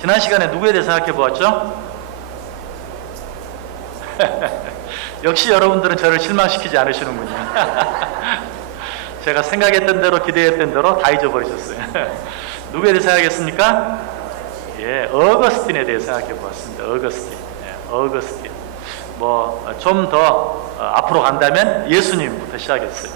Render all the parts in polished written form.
지난 시간에 누구에 대해 생각해 보았죠? 역시 여러분들은 저를 실망시키지 않으시는군요. 제가 생각했던 대로 기대했던 대로 다 잊어버리셨어요. 누구에 대해 생각했습니까? 예, 어거스틴에 대해 생각해 보았습니다. 어거스틴. 예, 어거스틴. 좀 더 앞으로 간다면 예수님부터 시작했어요.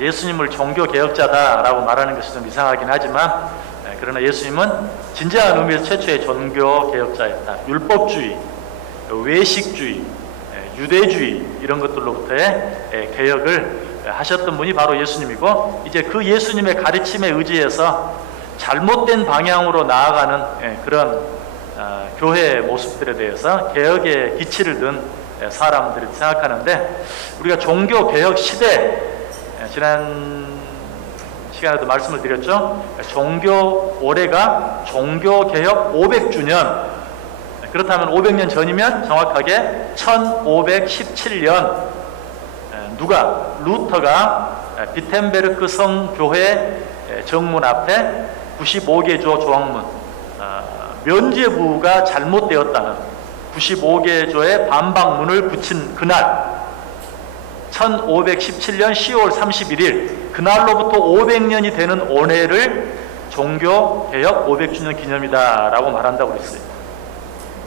예수님을 종교 개혁자다라고 말하는 것이 좀 이상하긴 하지만, 그러나 예수님은 진정한 의미에서 최초의 종교 개혁자였다. 율법주의, 외식주의, 유대주의 이런 것들로부터의 개혁을 하셨던 분이 바로 예수님이고, 이제 그 예수님의 가르침에 의지해서 잘못된 방향으로 나아가는 그런 교회의 모습들에 대해서 개혁의 기치를 든 사람들이 생각하는데, 우리가 종교개혁 시대, 지난 시간에도 말씀을 드렸죠. 올해가 종교개혁 500주년. 그렇다면 500년 전이면 정확하게 1517년 루터가 비텐베르크 성교회 정문 앞에 95개조 조항문, 면죄부가 잘못되었다는 95개조의 반박문을 붙인 그날, 1517년 10월 31일, 그날로부터 500년이 되는 오늘을 종교개혁 500주년 기념이다 라고 말한다고 그랬어요.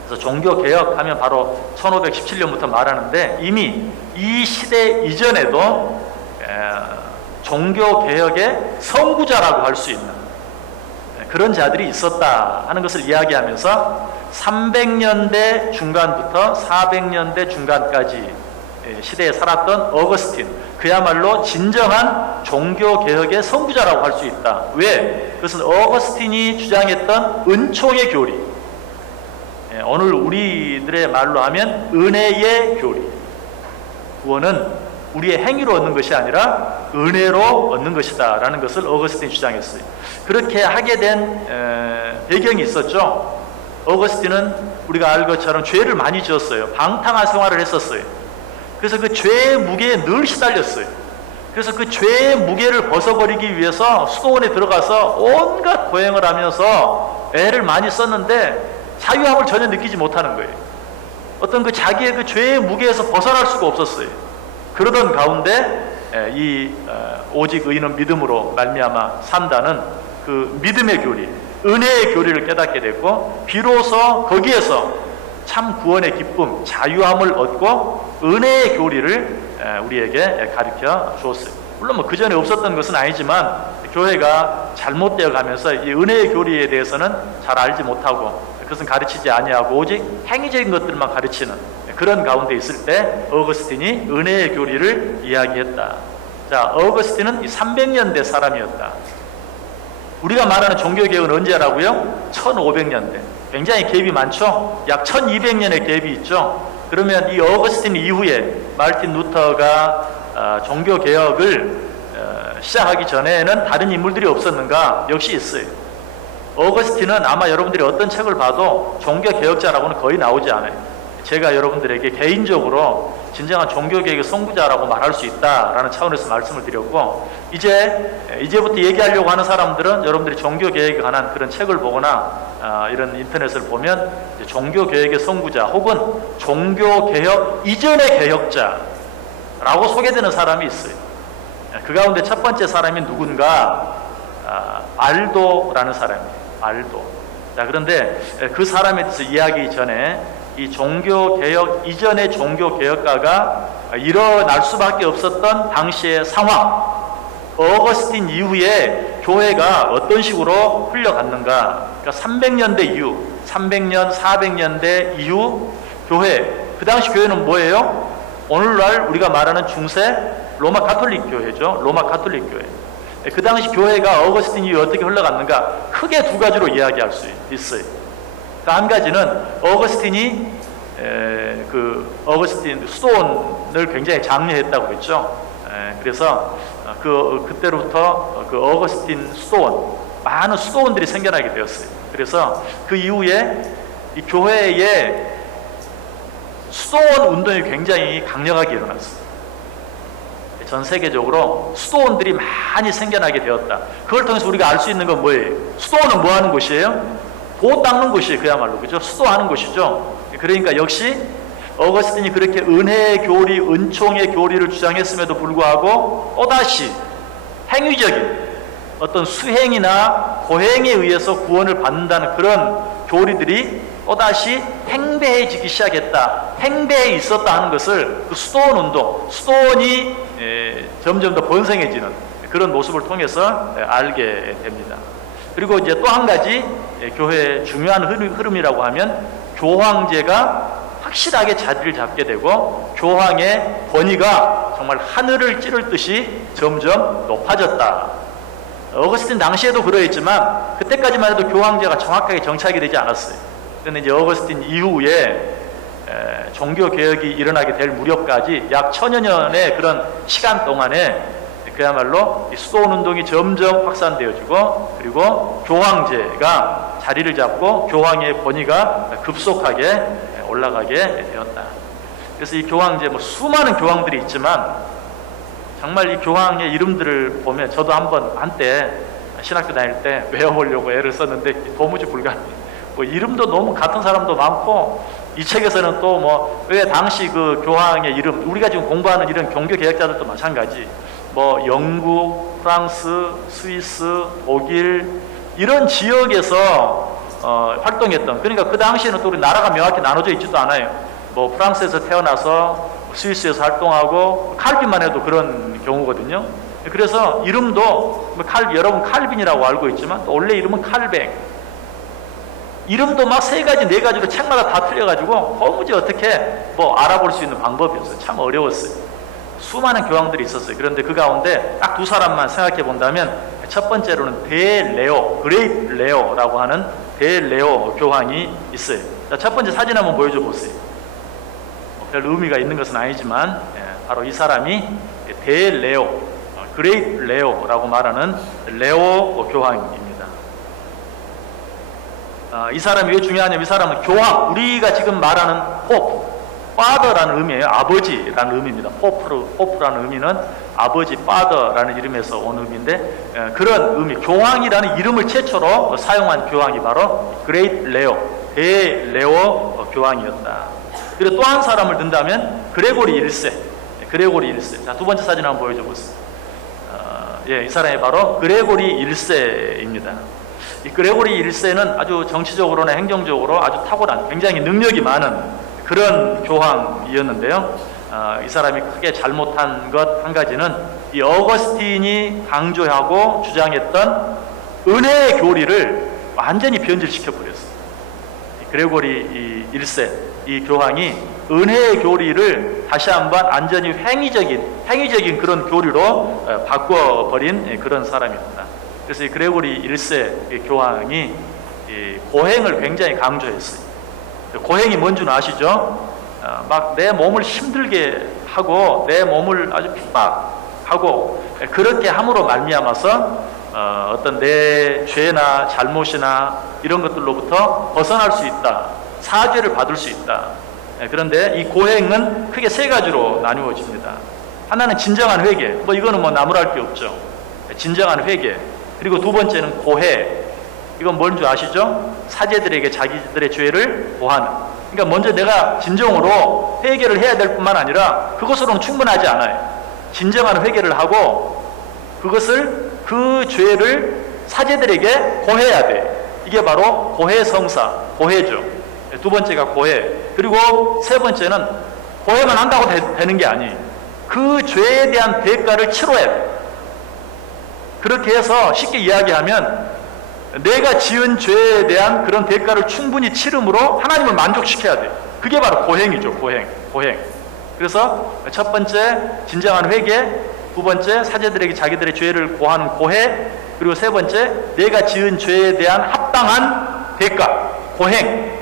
그래서 종교개혁하면 바로 1517년부터 말하는데, 이미 이 시대 이전에도 종교개혁의 선구자라고 할 수 있는 그런 자들이 있었다 하는 것을 이야기하면서 300년대 중간부터 400년대 중간까지 시대에 살았던 어거스틴, 그야말로 진정한 종교개혁의 선구자라고 할 수 있다. 왜? 그것은 어거스틴이 주장했던 은총의 교리, 오늘 우리들의 말로 하면 은혜의 교리, 구원은 우리의 행위로 얻는 것이 아니라 은혜로 얻는 것이다 라는 것을 어거스틴이 주장했어요. 그렇게 하게 된 배경이 있었죠. 어거스틴은 우리가 알 것처럼 죄를 많이 지었어요. 방탕한 생활을 했었어요. 그래서 그 죄의 무게에 늘 시달렸어요. 그래서 그 죄의 무게를 벗어버리기 위해서 수도원에 들어가서 온갖 고행을 하면서 애를 많이 썼는데 자유함을 전혀 느끼지 못하는 거예요. 어떤 그 자기의 그 죄의 무게에서 벗어날 수가 없었어요. 그러던 가운데 오직 의인은 믿음으로 말미암아 산다는 그 믿음의 교리, 은혜의 교리를 깨닫게 됐고, 비로소 거기에서 참 구원의 기쁨, 자유함을 얻고 은혜의 교리를 우리에게 가르쳐 주었어요. 물론 그 전에 없었던 것은 아니지만 교회가 잘못되어 가면서 이 은혜의 교리에 대해서는 잘 알지 못하고 그것은 가르치지 아니하고 오직 행위적인 것들만 가르치는 그런 가운데 있을 때 어거스틴이 은혜의 교리를 이야기했다. 자, 어거스틴은 300년대 사람이었다. 우리가 말하는 종교개혁은 언제라고요? 1500년대. 굉장히 갭이 많죠? 약 1200년의 갭이 있죠? 그러면 이 어거스틴 이후에 마르틴 루터가 종교개혁을 시작하기 전에는 다른 인물들이 없었는가? 역시 있어요. 어거스틴은 아마 여러분들이 어떤 책을 봐도 종교개혁자라고는 거의 나오지 않아요. 제가 여러분들에게 개인적으로 진정한 종교개혁의 선구자라고 말할 수 있다라는 차원에서 말씀을 드렸고, 이제부터 얘기하려고 하는 사람들은 여러분들이 종교개혁에 관한 그런 책을 보거나 이런 인터넷을 보면 종교개혁의 선구자 혹은 종교개혁 이전의 개혁자라고 소개되는 사람이 있어요. 그 가운데 첫 번째 사람이 누군가, 알도라는 사람이에요. 알도. 자, 그런데 그 사람에 대해서 이야기 전에 이 종교개혁 이전의 종교개혁가가 일어날 수밖에 없었던 당시의 상황, 어거스틴 이후에 교회가 어떤 식으로 흘러갔는가. 그러니까 300년대 이후, 300년, 400년대 이후 교회, 그 당시 교회는 뭐예요? 오늘날 우리가 말하는 중세 로마 가톨릭 교회죠. 로마 가톨릭 교회. 그 당시 교회가 어거스틴 이후에 어떻게 흘러갔는가? 크게 두 가지로 이야기할 수 있어요. 한 가지는 어거스틴이 어거스틴 수도원을 굉장히 장려했다고 했죠. 그래서 그때로부터 그 어거스틴 수도원, 많은 수도원들이 생겨나게 되었어요. 그래서 그 이후에 이 교회에 수도원 운동이 굉장히 강력하게 일어났어요. 전 세계적으로 수도원들이 많이 생겨나게 되었다. 그걸 통해서 우리가 알 수 있는 건 뭐예요? 수도원은 뭐 하는 곳이에요? 도 닦는 곳이 그야말로, 그죠? 수도하는 곳이죠. 그러니까 역시 어거스틴이 그렇게 은혜의 교리, 은총의 교리를 주장했음에도 불구하고 또다시 행위적인 어떤 수행이나 고행에 의해서 구원을 받는다는 그런 교리들이 또다시 행배해지기 시작했다, 행배에 있었다 하는 것을 그 수도원 운동, 수도원이 점점 더 번성해지는 그런 모습을 통해서 알게 됩니다. 그리고 이제 또 한 가지 교회의 중요한 흐름이라고 하면 교황제가 확실하게 자리를 잡게 되고 교황의 권위가 정말 하늘을 찌를 듯이 점점 높아졌다. 어거스틴 당시에도 그러했지만 그때까지만 해도 교황제가 정확하게 정착이 되지 않았어요. 그런데 이제 어거스틴 이후에 종교개혁이 일어나게 될 무렵까지 약 1000여 년의 그런 시간 동안에 그야말로 이 수도원 운동이 점점 확산되어지고 그리고 교황제가 자리를 잡고 교황의 권위가 급속하게 올라가게 되었다. 그래서 이 교황제, 수많은 교황들이 있지만 정말 이 교황의 이름들을 보면 저도 한때 신학교 다닐 때 외워보려고 애를 썼는데 도무지 불가능해요. 이름도 너무 같은 사람도 많고 이 책에서는 또 왜 당시 그 교황의 이름, 우리가 지금 공부하는 이런 종교 개혁자들도 마찬가지, 영국, 프랑스, 스위스, 독일 이런 지역에서 활동했던, 그러니까 그 당시에는 또 우리 나라가 명확히 나눠져 있지도 않아요. 프랑스에서 태어나서 스위스에서 활동하고, 칼빈만 해도 그런 경우거든요. 그래서 이름도 여러분 칼빈이라고 알고 있지만 또 원래 이름은 칼뱅, 이름도 막 3가지 4가지로 책마다 다 틀려가지고 도무지 어떻게 알아볼 수 있는 방법이었어요. 참 어려웠어요. 수많은 교황들이 있었어요. 그런데 그 가운데 딱 2사람만 생각해 본다면, 첫 번째로는 대레오, 그레이트 레오라고 하는 대레오 교황이 있어요. 자, 첫 번째 사진 한번 보여줘 보세요. 별 의미가 있는 것은 아니지만 바로 이 사람이 대레오, 그레이트 레오라고 말하는 레오 교황입니다. 이 사람이 왜 중요하냐면, 이 사람은 교황, 우리가 지금 말하는 포프, father라는 의미예요. 아버지라는 의미입니다. 포프라는 의미는 아버지, father라는 이름에서 온 의미인데, 그런 의미, 교황이라는 이름을 최초로 사용한 교황이 바로 그레이트 레오, 대레오 교황이었다. 그리고 또 한 사람을 든다면 그레고리 1세, 그레고리 1세. 자, 두 번째 사진 한번 보여줘 보세요. 이 사람이 바로 그레고리 1세입니다. 이 그레고리 1세는 아주 정치적으로나 행정적으로 아주 탁월한, 굉장히 능력이 많은 그런 교황이었는데요. 이 사람이 크게 잘못한 것 한 가지는 이 어거스틴이 강조하고 주장했던 은혜의 교리를 완전히 변질시켜 버렸어요. 그레고리 1세 이 교황이 은혜의 교리를 다시 한번 완전히 행위적인 그런 교리로 바꿔버린 그런 사람입니다. 그래서 이 그레고리 1세 교황이 고행을 굉장히 강조했어요. 고행이 뭔지 아시죠? 막 내 몸을 힘들게 하고 내 몸을 아주 핍박하고 그렇게 함으로 말미암아서 어떤 내 죄나 잘못이나 이런 것들로부터 벗어날 수 있다, 사죄를 받을 수 있다. 그런데 이 고행은 크게 3가지로 나누어집니다. 하나는 진정한 회개, 이거는 나무랄 게 없죠. 진정한 회개. 그리고 두 번째는 고해. 이건 뭔지 아시죠? 사제들에게 자기들의 죄를 고하는. 그러니까 먼저 내가 진정으로 회개를 해야 될 뿐만 아니라 그것으로는 충분하지 않아요. 진정한 회개를 하고 그 죄를 사제들에게 고해야 돼. 이게 바로 고해성사, 고해죠. 두 번째가 고해. 그리고 세 번째는 고해만 한다고 되는 게 아니에요. 그 죄에 대한 대가를 치러야 돼. 그렇게 해서 쉽게 이야기하면 내가 지은 죄에 대한 그런 대가를 충분히 치름으로 하나님을 만족시켜야 돼. 그게 바로 고행이죠. 고행. 그래서 첫 번째 진정한 회개, 두 번째 사제들에게 자기들의 죄를 고하는 고해, 그리고 세 번째 내가 지은 죄에 대한 합당한 대가, 고행.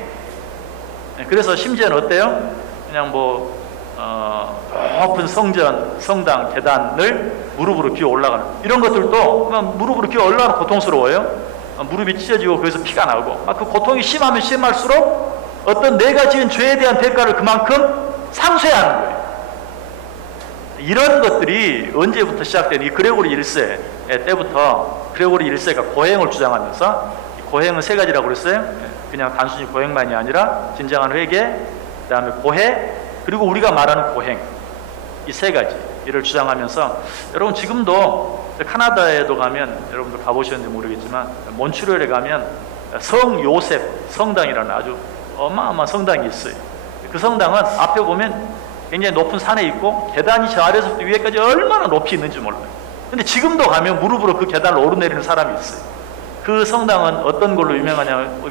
그래서 심지어는 어때요? 그냥 높은 성당 계단을 무릎으로 기어 올라가는 이런 것들도 무릎으로 기어 올라가는 고통스러워요. 무릎이 찢어지고 거기서 피가 나고 그 고통이 심하면 심할수록 어떤 내가 지은 죄에 대한 대가를 그만큼 상쇄하는 거예요. 이런 것들이 언제부터 시작된 이 그레고리 1세 때부터 그레고리 1세가 고행을 주장하면서 고행은 3가지라고 그랬어요. 그냥 단순히 고행만이 아니라 진정한 회개, 그 다음에 고해, 그리고 우리가 말하는 고행, 이 세 가지 이를 주장하면서, 여러분 지금도 카나다에도 가면, 여러분도 가보셨는지 모르겠지만 몬트리올에 가면 성 요셉 성당이라는 아주 어마어마한 성당이 있어요. 그 성당은 앞에 보면 굉장히 높은 산에 있고 계단이 저 아래서부터 위에까지 얼마나 높이 있는지 몰라요. 근데 지금도 가면 무릎으로 그 계단을 오르내리는 사람이 있어요. 그 성당은 어떤 걸로 유명하냐면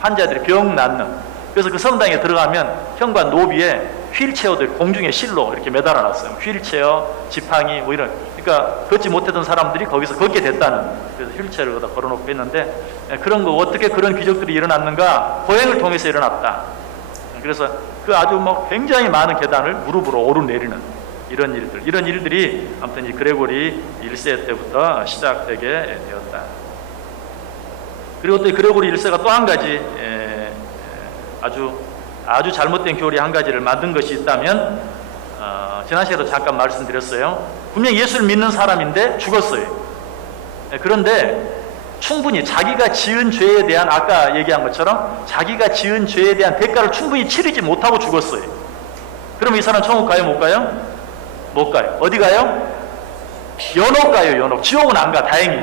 환자들이 병 낫는, 그래서 그 성당에 들어가면 현관 노비에 휠체어들 공중에 실로 이렇게 매달아 놨어요. 휠체어, 지팡이 뭐 이런, 그러니까 걷지 못했던 사람들이 거기서 걷게 됐다는, 그래서 휠체어를 거기다 걸어놓고 있는데, 그런 거 어떻게 그런 기적들이 일어났는가? 고행을 통해서 일어났다. 그래서 그 아주 뭐 굉장히 많은 계단을 무릎으로 오르내리는 이런 일들이 아무튼 이 그레고리 1세 때부터 시작되게 되었다. 그리고 또 이 그레고리 1세가 또 한 가지 아주 잘못된 교리 한 가지를 만든 것이 있다면, 지난 시간에도 잠깐 말씀드렸어요. 분명 예수를 믿는 사람인데 죽었어요. 그런데 충분히 자기가 지은 죄에 대한, 아까 얘기한 것처럼 자기가 지은 죄에 대한 대가를 충분히 치르지 못하고 죽었어요. 그럼 이 사람 천국 가요, 못 가요? 못 가요. 어디 가요? 연옥 가요, 연옥. 지옥은 안 가, 다행히.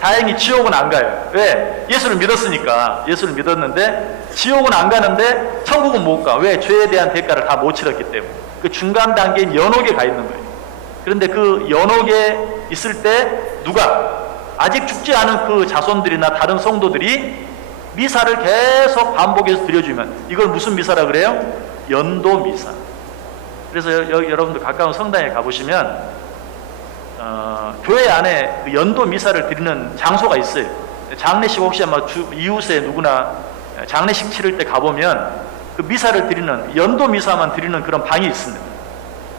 다행히 지옥은 안 가요. 왜? 예수를 믿었으니까. 예수를 믿었는데 지옥은 안 가는데 천국은 못 가. 왜? 죄에 대한 대가를 다 못 치렀기 때문에. 그 중간 단계인 연옥에 가 있는 거예요. 그런데 그 연옥에 있을 때 누가 아직 죽지 않은 그 자손들이나 다른 성도들이 미사를 계속 반복해서 드려주면, 이걸 무슨 미사라 그래요? 연도 미사. 그래서 여러분들 가까운 성당에 가보시면 교회 안에 그 연도 미사를 드리는 장소가 있어요. 장례식 혹시 아마 이웃에 누구나 장례식 치를 때 가보면 그 미사를 드리는, 연도 미사만 드리는 그런 방이 있습니다.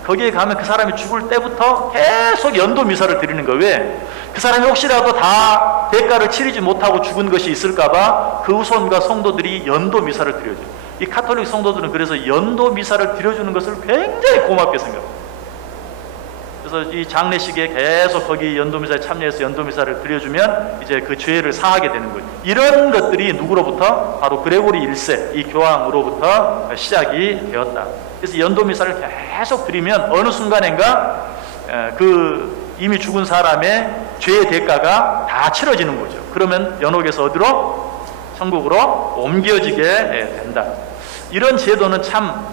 거기에 가면 그 사람이 죽을 때부터 계속 연도 미사를 드리는 거예요. 왜? 그 사람이 혹시라도 다 대가를 치르지 못하고 죽은 것이 있을까봐 그 후손과 성도들이 연도 미사를 드려줘요. 이 카톨릭 성도들은 그래서 연도 미사를 드려주는 것을 굉장히 고맙게 생각합니다. 그래서 이 장례식에 계속 거기 연도미사에 참여해서 연도미사를 드려주면 이제 그 죄를 사하게 되는 거예요. 이런 것들이 누구로부터? 바로 그레고리 1세 이 교황으로부터 시작이 되었다. 그래서 연도미사를 계속 드리면 어느 순간인가 그 이미 죽은 사람의 죄의 대가가 다 치러지는 거죠. 그러면 연옥에서 어디로? 천국으로 옮겨지게 된다. 이런 제도는 참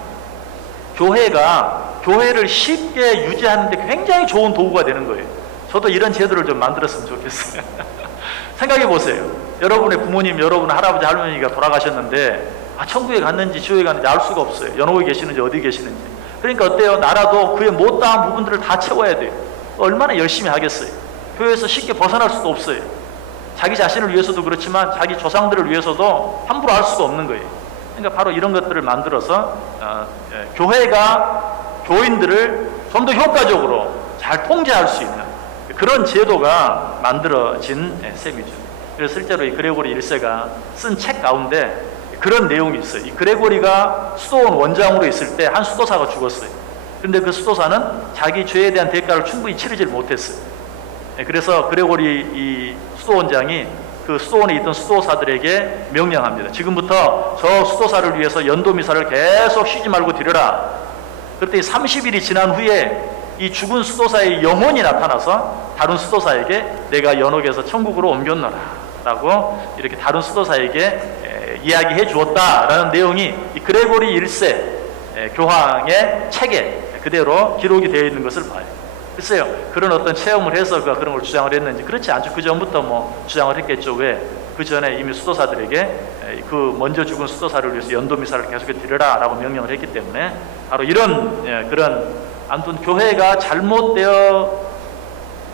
교회를 쉽게 유지하는 데 굉장히 좋은 도구가 되는 거예요. 저도 이런 제도를 좀 만들었으면 좋겠어요. 생각해 보세요. 여러분의 부모님, 여러분 할아버지, 할머니가 돌아가셨는데 천국에 갔는지 지옥에 갔는지 알 수가 없어요. 연옥에 계시는지 어디 계시는지. 그러니까 어때요? 나라도 그의 못다한 부분들을 다 채워야 돼요. 얼마나 열심히 하겠어요. 교회에서 쉽게 벗어날 수도 없어요. 자기 자신을 위해서도 그렇지만 자기 조상들을 위해서도 함부로 할 수가 없는 거예요. 그러니까 바로 이런 것들을 만들어서 교회가 교인들을 좀 더 효과적으로 잘 통제할 수 있는 그런 제도가 만들어진 셈이죠. 그래서 실제로 이 그레고리 1세가 쓴 책 가운데 그런 내용이 있어요. 이 그레고리가 수도원 원장으로 있을 때 한 수도사가 죽었어요. 그런데 그 수도사는 자기 죄에 대한 대가를 충분히 치르질 못했어요. 그래서 그레고리 이 수도원장이 그 수도원에 있던 수도사들에게 명령합니다. 지금부터 저 수도사를 위해서 연도미사를 계속 쉬지 말고 드려라. 그랬더니 30일이 지난 후에 이 죽은 수도사의 영혼이 나타나서 다른 수도사에게 내가 연옥에서 천국으로 옮겼노라 라고 이렇게 다른 수도사에게 이야기해 주었다라는 내용이 이 그레고리 1세 교황의 책에 그대로 기록이 되어 있는 것을 봐요. 글쎄요, 그런 어떤 체험을 해서 그가 그런 걸 주장을 했는지 그렇지 않죠. 그 전부터 뭐 주장을 했겠죠. 왜? 그 전에 이미 수도사들에게 그 먼저 죽은 수도사를 위해서 연도미사를 계속해 드려라 라고 명령을 했기 때문에 바로 이런 그런 아무튼 교회가 잘못되어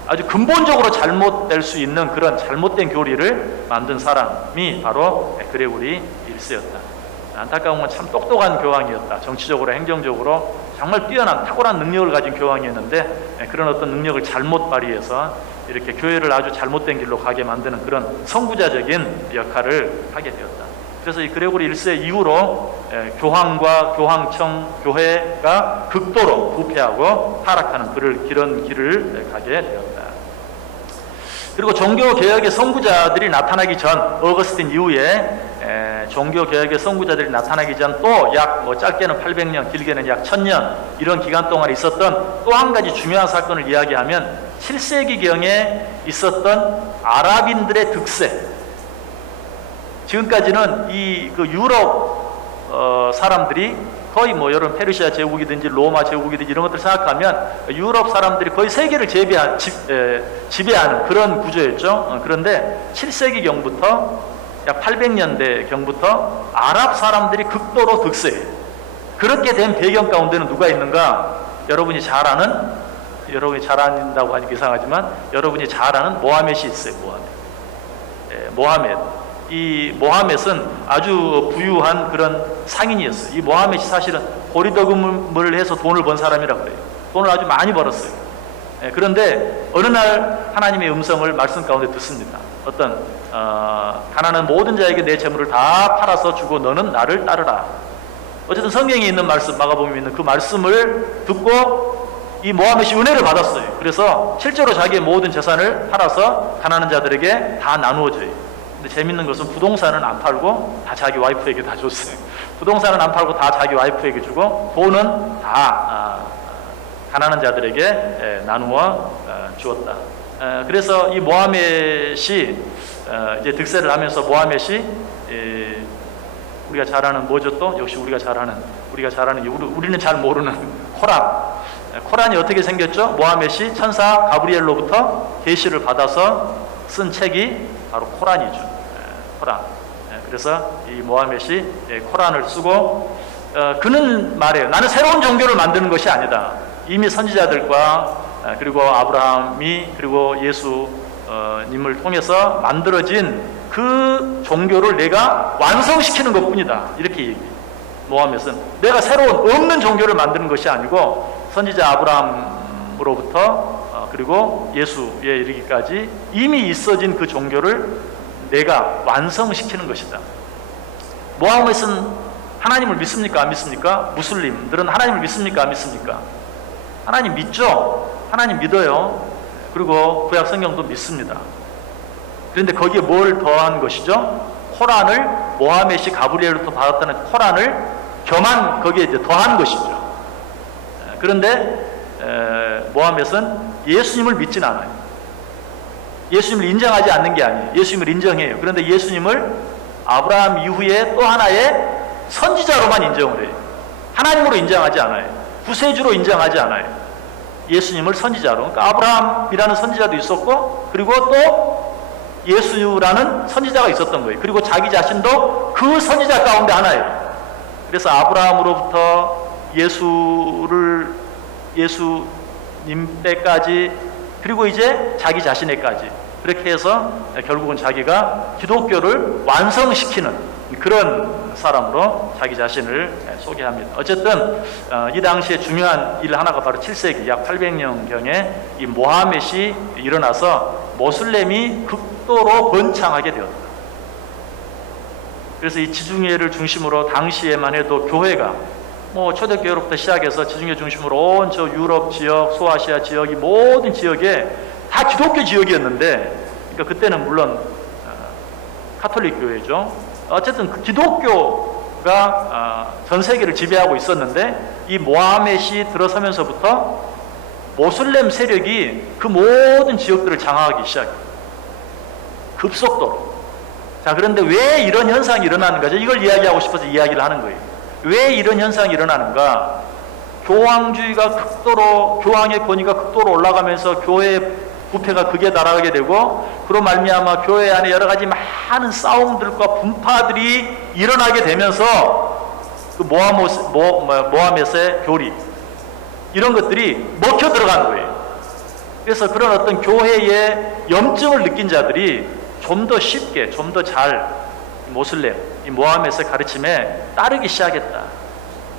아주 근본적으로 잘못될 수 있는 그런 잘못된 교리를 만든 사람이 바로 그레고리 1세였다. 안타까운 건 참 똑똑한 교황이었다. 정치적으로 행정적으로 정말 뛰어난 탁월한 능력을 가진 교황이었는데 그런 어떤 능력을 잘못 발휘해서 이렇게 교회를 아주 잘못된 길로 가게 만드는 그런 선구자적인 역할을 하게 되었다. 그래서 이 그레고리 1세 이후로 교황과 교황청, 교회가 극도로 부패하고 타락하는 그런 길을 가게 되었다. 그리고 종교개혁의 선구자들이 나타나기 전, 어거스틴 이후에 종교개혁의 선구자들이 나타나기 전 또 약 짧게는 800년, 길게는 약 1000년 이런 기간 동안 있었던 또 한 가지 중요한 사건을 이야기하면 7세기경에 있었던 아랍인들의 득세. 지금까지는 그 유럽 사람들이 거의 여러분 페르시아 제국이든지 로마 제국이든지 이런 것들 생각하면 유럽 사람들이 거의 세계를 지배하는 그런 구조였죠. 그런데 7세기경부터 약 800년대경부터 아랍 사람들이 극도로 득세해요. 그렇게 된 배경 가운데는 누가 있는가? 여러분이 잘 안다고 하니까 이상하지만 여러분이 잘 아는 모하멧이 있어요. 모하멧. 이 모하멧은 아주 부유한 그런 상인이었어요. 이 모하멧이 사실은 고리도금을 해서 돈을 번 사람이라고 그래요. 돈을 아주 많이 벌었어요. 그런데 어느 날 하나님의 음성을 말씀 가운데 듣습니다. 어떤 가난한 모든 자에게 내 재물을 다 팔아서 주고 너는 나를 따르라. 어쨌든 성경에 있는 말씀, 마가복음에 있는 그 말씀을 듣고 이 모하멧이 은혜를 받았어요. 그래서 실제로 자기의 모든 재산을 팔아서 가난한 자들에게 다 나누어져요. 근데 재밌는 것은 부동산은 안 팔고 다 자기 와이프에게 다 줬어요. 부동산은 안 팔고 다 자기 와이프에게 주고 돈은 다 가난한 자들에게 나누어 주었다. 그래서 이 모하멧이 이제 득세를 하면서 모하멧이 우리가 잘 아는 뭐죠 또? 역시 우리가 잘 아는 우리는 잘 모르는 코란이 어떻게 생겼죠? 모하멧이 천사 가브리엘로부터 계시를 받아서 쓴 책이 바로 코란이죠. 코란. 그래서 이 모하멧이 코란을 쓰고 그는 말해요. 나는 새로운 종교를 만드는 것이 아니다. 이미 선지자들과 그리고 아브라함이 그리고 예수님을 통해서 만들어진 그 종교를 내가 완성시키는 것뿐이다. 이렇게 얘기해요. 모하멧은 내가 새로운 없는 종교를 만드는 것이 아니고 선지자 아브라함으로부터 그리고 예수에 이르기까지 이미 있어진 그 종교를 내가 완성시키는 것이다. 모하멧은 하나님을 믿습니까? 안 믿습니까? 무슬림들은 하나님을 믿습니까? 안 믿습니까? 하나님 믿죠? 하나님 믿어요. 그리고 구약 성경도 믿습니다. 그런데 거기에 뭘 더한 것이죠? 코란을 모하멧이 가브리엘로부터 받았다는 코란을 겸한 거기에 이제 더한 것이죠. 그런데 모하멧은 예수님을 믿진 않아요. 예수님을 인정하지 않는 게 아니에요. 예수님을 인정해요. 그런데 예수님을 아브라함 이후에 또 하나의 선지자로만 인정을 해요. 하나님으로 인정하지 않아요. 구세주로 인정하지 않아요. 예수님을 선지자로. 그러니까 아브라함이라는 선지자도 있었고 그리고 또 예수라는 선지자가 있었던 거예요. 그리고 자기 자신도 그 선지자 가운데 하나예요. 그래서 아브라함으로부터 예수님 때까지 그리고 이제 자기 자신에까지 그렇게 해서 결국은 자기가 기독교를 완성시키는 그런 사람으로 자기 자신을 소개합니다. 어쨌든 이 당시에 중요한 일 하나가 바로 7세기 약 800년경에 이 모하멧이 일어나서 모슬렘이 극도로 번창하게 되었다. 그래서 이 지중해를 중심으로 당시에만 해도 교회가 초대교회로부터 시작해서 지중해 중심으로 온 저 유럽 지역, 소아시아 지역, 이 모든 지역에 다 기독교 지역이었는데, 그러니까 그때는 물론 카톨릭 교회죠. 어쨌든 그 기독교가 전 세계를 지배하고 있었는데 이 모하멧이 들어서면서부터 모슬렘 세력이 그 모든 지역들을 장악하기 시작해요. 급속도로. 자, 그런데 왜 이런 현상이 일어나는가? 이걸 이야기하고 싶어서 이야기를 하는 거예요. 왜 이런 현상이 일어나는가? 교황주의가 극도로, 교황의 권위가 극도로 올라가면서 교회의 부패가 극에 달하게 되고, 그로 말미암아 교회 안에 여러 가지 많은 싸움들과 분파들이 일어나게 되면서 그 모하멧의 교리 이런 것들이 먹혀 들어간 거예요. 그래서 그런 어떤 교회의 염증을 느낀 자들이 좀 더 쉽게, 좀 더 잘 모슬렘, 이 모하멧의 가르침에 따르기 시작했다.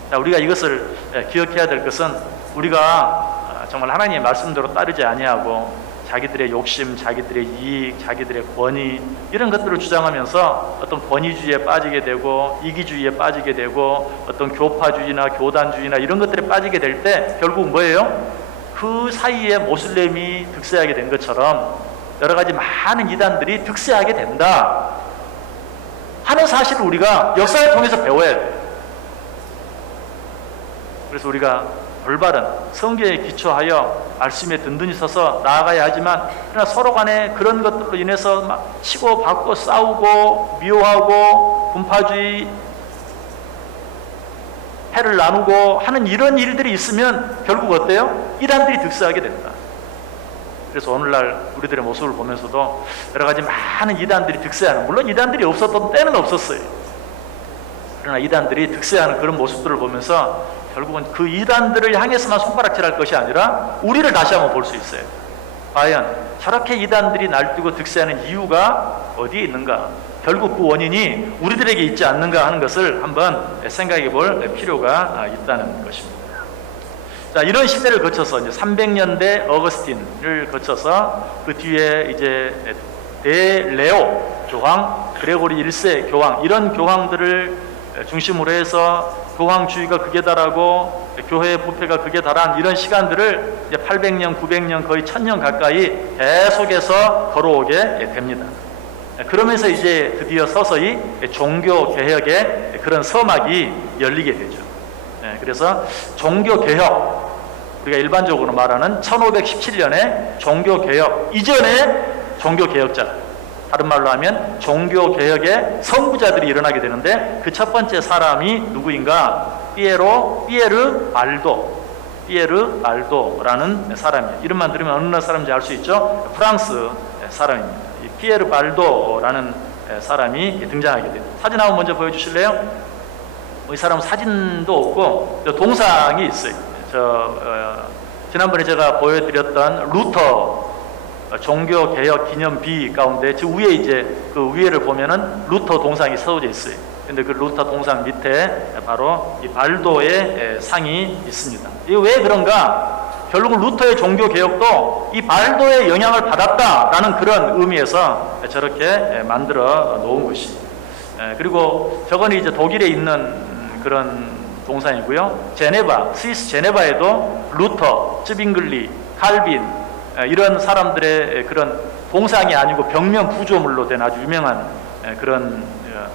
자, 우리가 이것을 기억해야 될 것은 우리가 정말 하나님의 말씀대로 따르지 아니하고 자기들의 욕심, 자기들의 이익, 자기들의 권위 이런 것들을 주장하면서 어떤 권위주의에 빠지게 되고 이기주의에 빠지게 되고 어떤 교파주의나 교단주의나 이런 것들에 빠지게 될 때 결국 뭐예요? 그 사이에 모슬렘이 득세하게 된 것처럼 여러 가지 많은 이단들이 득세하게 된다 하는 사실을 우리가 역사를 통해서 배워야 돼요. 그래서 우리가 올바른 성경에 기초하여 말씀에 든든히 서서 나아가야 하지만, 그러나 서로 간에 그런 것들로 인해서 막 치고받고 싸우고 미워하고 분파주의, 해를 나누고 하는 이런 일들이 있으면 결국 어때요? 이단들이 득세하게 된다. 그래서 오늘날 우리들의 모습을 보면서도 여러 가지 많은 이단들이 득세하는, 물론 이단들이 없었던 때는 없었어요. 그러나 이단들이 득세하는 그런 모습들을 보면서 결국은 그 이단들을 향해서만 손가락질할 것이 아니라 우리를 다시 한번 볼 수 있어요. 과연 저렇게 이단들이 날뛰고 득세하는 이유가 어디에 있는가? 결국 그 원인이 우리들에게 있지 않는가 하는 것을 한번 생각해 볼 필요가 있다는 것입니다. 자, 이런 시대를 거쳐서 이제 300년대 어거스틴을 거쳐서 그 뒤에 이제 대레오 교황, 그레고리 1세 교황, 이런 교황들을 중심으로 해서 교황주의가 극에 달하고 교회의 부패가 극에 달한 이런 시간들을 이제 800년, 900년, 거의 1000년 가까이 계속해서 걸어오게 됩니다. 그러면서 이제 드디어 서서히 종교 개혁의 그런 서막이 열리게 되죠. 그래서 종교 개혁, 우리가 일반적으로 말하는 1517년에 종교 개혁 이전에 종교 개혁자, 다른 말로 하면 종교 개혁의 선구자들이 일어나게 되는데, 그 첫 번째 사람이 누구인가? 피에르 발도라는 사람이에요. 이름만 들으면 어느 나라 사람인지 알 수 있죠? 프랑스 사람입니다. 이 피에르 발도라는 사람이 등장하게 돼요. 사진 한번 먼저 보여주실래요? 이 사람은 사진도 없고 동상이 있어요. 지난번에 제가 보여드렸던 루터 종교개혁 기념비 가운데 저 위에 이제 그 위에를 보면은 루터 동상이 세워져 있어요. 근데 그 루터 동상 밑에 바로 이 발도의 상이 있습니다. 이게 왜 그런가? 결국은 루터의 종교개혁도 이 발도의 영향을 받았다라는 그런 의미에서 저렇게 만들어 놓은 것이. 그리고 저거는 이제 독일에 있는 그런 동상이고요. 제네바, 스위스 제네바에도 루터, 쯔빙글리, 칼빈 이런 사람들의 그런 동상이 아니고 벽면 구조물로 된 아주 유명한 그런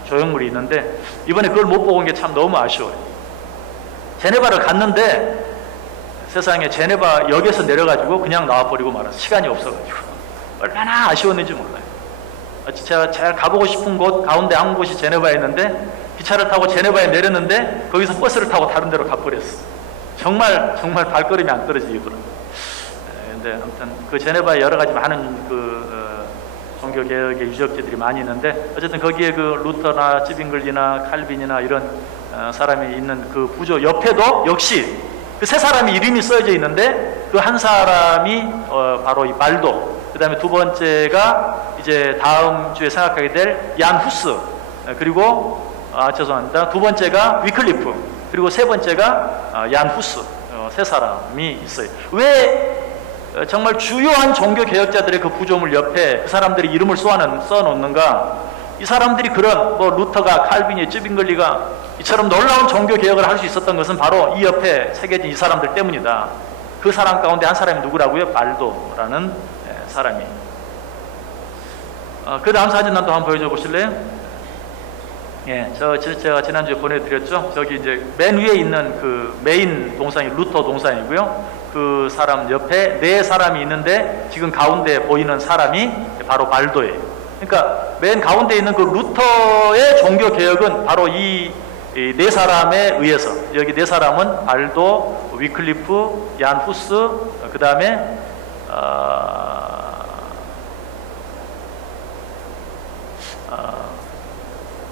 조형물이 있는데, 이번에 그걸 못 보고 온 게 참 너무 아쉬워요. 제네바를 갔는데 세상에 제네바 역에서 내려가지고 그냥 나와버리고 말았어요. 시간이 없어가지고. 얼마나 아쉬웠는지 몰라요. 제가 잘 가보고 싶은 곳 가운데 한 곳이 제네바에 있는데, 기차를 타고 제네바에 내렸는데 거기서 버스를 타고 다른 데로 가버렸어. 정말 발걸음이 안 떨어지더라고요. 근데 아무튼 그 제네바에 여러 가지 많은 종교 개혁의 유적지들이 많이 있는데, 어쨌든 거기에 그 루터나 쯔빙글리나 칼빈이나 이런 사람이 있는 그 구조 옆에도 역시 그 세 사람이 이름이 써져 있는데, 그 한 사람이 바로 이 발도, 그 다음에 두 번째가 이제 다음 주에 생각하게 될 얀 후스, 그리고 죄송합니다, 두 번째가 위클리프, 그리고 세 번째가 얀 후스, 세 사람이 있어요. 왜 정말 주요한 종교 개혁자들의 그 구조물 옆에 그 사람들이 이름을 써놓는가? 이 사람들이 그런 루터가, 칼빈이, 쯔빙글리가 이처럼 놀라운 종교 개혁을 할 수 있었던 것은 바로 이 옆에 새겨진 이 사람들 때문이다. 그 사람 가운데 한 사람이 누구라고요? 발도라는 사람이. 그 다음 사진 한번 보여줘 보실래요? 예, 제가 지난주에 보내드렸죠? 저기 이제 맨 위에 있는 그 메인 동상이 루터 동상이고요. 그 사람 옆에 네 사람이 있는데 지금 가운데 보이는 사람이 바로 발도예요. 그러니까 맨 가운데 있는 그 루터의 종교 개혁은 바로 이 네 사람에 의해서, 여기 네 사람은 발도, 위클리프, 얀 후스, 그 다음에